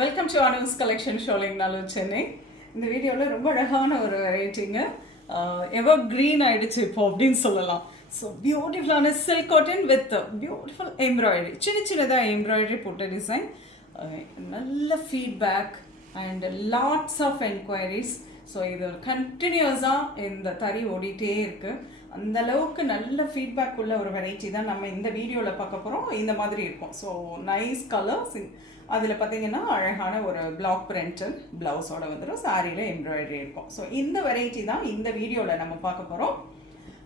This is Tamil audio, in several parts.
வெல்கம் டு அனுஸ் கலெக்ஷன் ஷோலிங் நாலு சென்னை. இந்த வீடியோவில் ரொம்ப அழகான ஒரு வெரைட்டிங்க, எவர் க்ரீன் ஆகிடுச்சு இப்போ அப்படின்னு சொல்லலாம். ஸோ பியூட்டிஃபுல்லான silk cotton with beautiful embroidery, சின்னதாக எம்ப்ராய்டரி போட்ட டிசைன், நல்ல feedback and lots of enquiries. So இது கண்டினியூஸாக இந்த தறி ஓடிட்டே இருக்குது. அந்தளவுக்கு நல்ல ஃபீட்பேக் உள்ள ஒரு வெரைட்டி தான் நம்ம இந்த வீடியோவில் பார்க்க போகிறோம். இந்த மாதிரி இருக்கும். So nice colours. அதில் பார்த்தீங்கன்னா அழகான ஒரு பிளாக் பிரிண்டட் ப்ளவுஸோட வந்துடும். சாரியில் எம்ப்ராய்டரி இருக்கும். ஸோ இந்த வெரைட்டி தான் இந்த வீடியோவில் நம்ம பார்க்க போகிறோம்.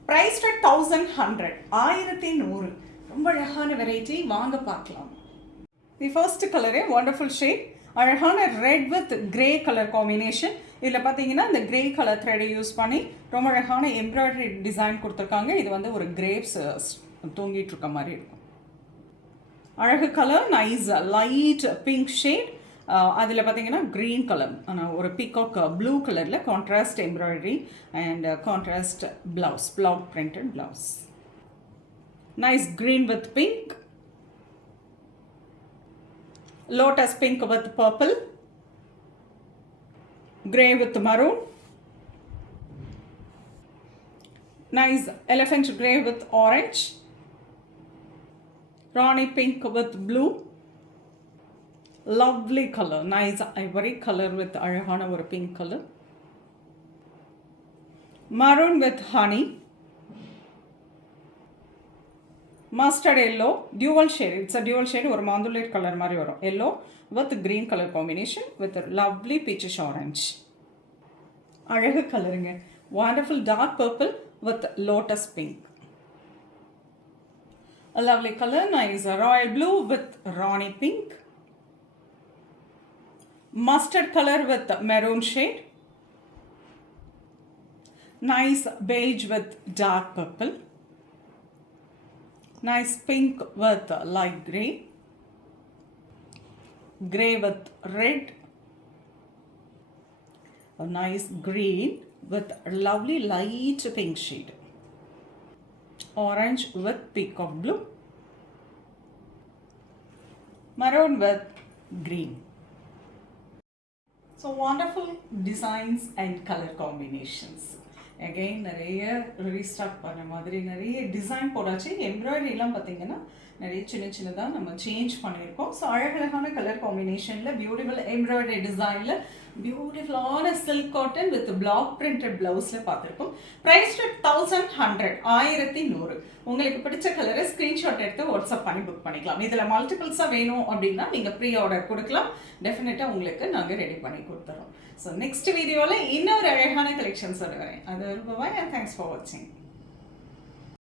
ப்ரைஸ் 1100, 1100. ரொம்ப அழகான வெரைட்டி, வாங்க பார்க்கலாம். தி ஃபர்ஸ்ட் கலரே வண்டர்ஃபுல் ஷேட், அழகான red with grey colour combination. இதில் பார்த்தீங்கன்னா இந்த கிரே கலர் த்ரெடை யூஸ் பண்ணி ரொம்ப அழகான எம்ப்ராய்டரி டிசைன் கொடுத்துருக்காங்க. இது வந்து ஒரு கிரேப்ஸ் தூங்கிட்டு இருக்க மாதிரி இருக்கும். அழகு colour, nice light pink shade. அதில் பார்த்தீங்கன்னா க்ரீன் கலர், ஒரு பீகாக் ப்ளூ கலரில் contrast embroidery and contrast blouse, black printed blouse. Nice green with pink, lotus pink with purple, grey with maroon, nice elephant grey with orange, Rani pink with blue, lovely color, nice ivory color with அழகான ஒரு pink color, maroon with honey, mustard yellow, dual shade. It's a dual shade, ஒரு mandolate color மாதிரி வரும். yellow with green color combination with a lovely peachish orange. அழகு கலருங்க, wonderful dark purple with lotus pink. A lovely color, nice royal blue with Rani pink, mustard color with maroon shade, nice beige with dark purple, nice pink with light grey, grey with red, a nice green with lovely light pink shade, orange with peacock blue, maroon with green. So wonderful designs and color combinations. Again நிறைய ரீஸ்டாக் பண்ண மாதிரி நிறைய டிசைன் போடாச்சு. எம்ப்ராய்டரிலாம் பார்த்தீங்கன்னா நிறைய சின்னதாக நம்ம சேஞ்ச் பண்ணியிருக்கோம். ஸோ அழகழகான கலர் காம்பினேஷனில் பியூட்டிஃபுல் எம்ப்ராய்டரி டிசைனில் பியூட்டிஃபுல்லான silk cotton with black printed ப்ளவுஸில் பார்த்துருக்கோம். ப்ரைஸ் 1100, 1100. உங்களுக்கு பிடிச்ச கலரை ஸ்க்ரீன்ஷாட் எடுத்து வாட்ஸ்அப் பண்ணி புக் பண்ணிக்கலாம். இதில் மல்டிபிள்ஸாக வேணும் அப்படின்னா நீங்கள் ப்ரீ ஆர்டர் கொடுக்கலாம். டெஃபினட்டாக உங்களுக்கு நாங்கள் ரெடி பண்ணி கொடுத்துறோம். ஸோ நெக்ஸ்ட் வீடியோவில் இன்னொரு அழகான கலெக்ஷன்ஸோட வரேன். அது ஒரு பாய், அண்ட் தேங்க்ஸ் ஃபார் வாட்சிங்.